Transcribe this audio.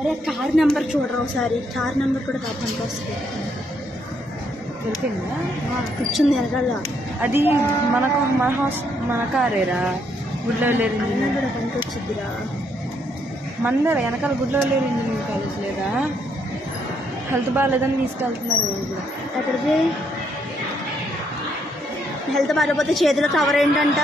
అరే car number చూడరా ఒకసారి, కార్ నెంబర్ కూడా పనికి వస్తుంది. వెళ్ళిపోయిందా? కూర్చుంది వెనకాల. అది మన కారేరా, గుడ్లో లేరు కూడా పనికి వచ్చిద్దిరా. మందర వెనకాల గుడ్లో లేరు ఇంజనీరింగ్ కాలేజ్ లేదా? హెల్త్ బాగాలేదని తీసుకెళ్తున్నారు. ఎక్కడికి? హెల్త్ బాగాలేకపోతే చేతిలో కవర్ ఏంటంట?